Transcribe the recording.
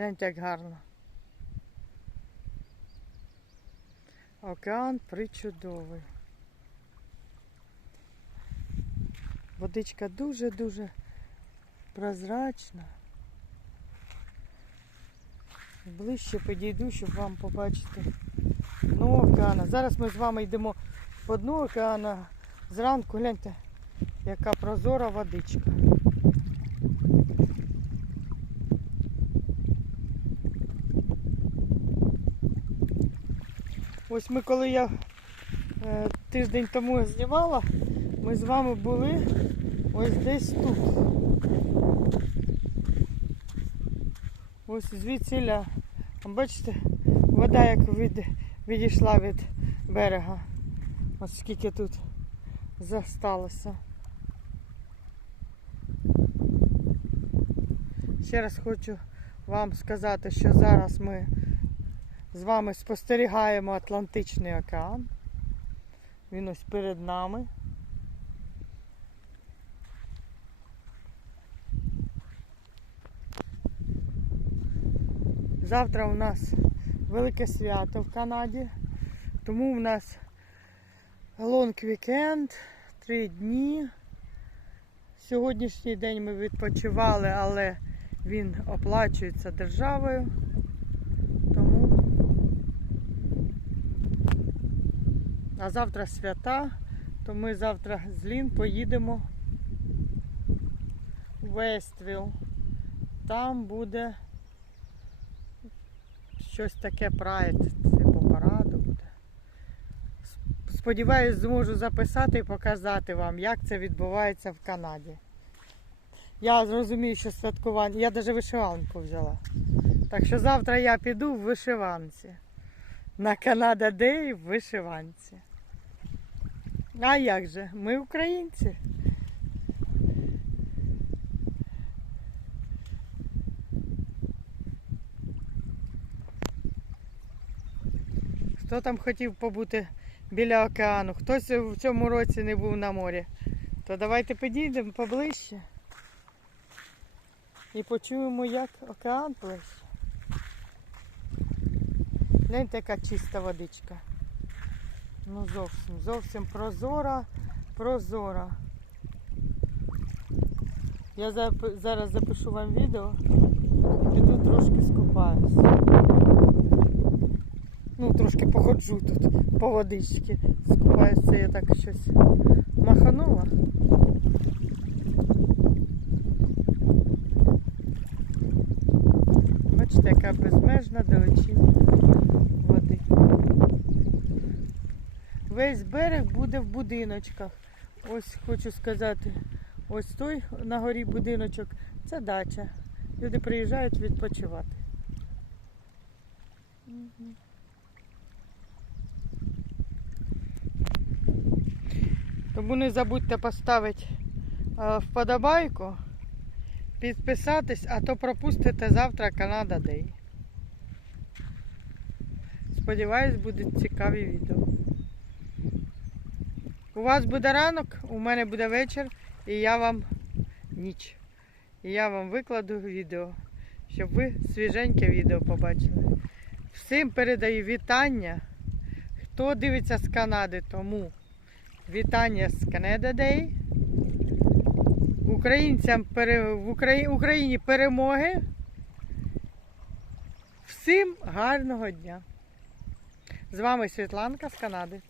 Гляньте, як гарно. Океан причудовий. Водичка дуже-дуже прозрачна. Ближче підійду, щоб вам побачити дно океана. Зараз ми з вами йдемо по дну океана. Зранку гляньте, яка прозора водичка. Ось ми коли я е, тиждень тому знімала, ми з вами були ось десь тут. Ось звідсіля. Бачите, вода як від, відійшла від берега. Ось скільки тут засталося. Ще раз хочу вам сказати, що зараз ми з вами спостерігаємо Атлантичний океан. Він ось перед нами. Завтра у нас велике свято в Канаді, тому у нас лонг вікенд, три дні. Сьогоднішній день ми відпочивали, але він оплачується державою. Тому а завтра свята, то ми завтра з Лін поїдемо в Вествіл. Там буде щось таке прайд, типу параду буде. Сподіваюсь, зможу записати і показати вам, як це відбувається в Канаді. Я зрозумію, що святкування. Я навіть вишиванку взяла. Так що завтра я піду в вишиванці. На Канада Дей в вишиванці. А як же? Ми українці. Хто там хотів побути біля океану? Хтось в цьому році не був на морі. То давайте підійдемо поближче і почуємо, як океан плеще. Гляньте, яка чиста водичка. Ну зовсім, зовсім прозора, прозора. Я зараз запишу вам відео, піду трошки скупаюсь. Ну, трошки походжу тут по водичці. Скупаюсь, це я так щось маханула. Бачите, яка безмежна далечінь. Весь берег буде в будиночках. Ось хочу сказати, ось той на горі будиночок це дача. Люди приїжджають відпочивати. Тому не забудьте поставити е, вподобайку, підписатись, а то пропустите завтра Канада Дей. Сподіваюсь, будуть цікаві відео. У вас буде ранок, у мене буде вечір, і я вам ніч. І я вам викладу відео, щоб ви свіженьке відео побачили. Всім передаю вітання. Хто дивиться з Канади, тому вітання з Canada Day. Українцям пере... в Украї... Україні перемоги. Всім гарного дня! З вами Світланка з Канади.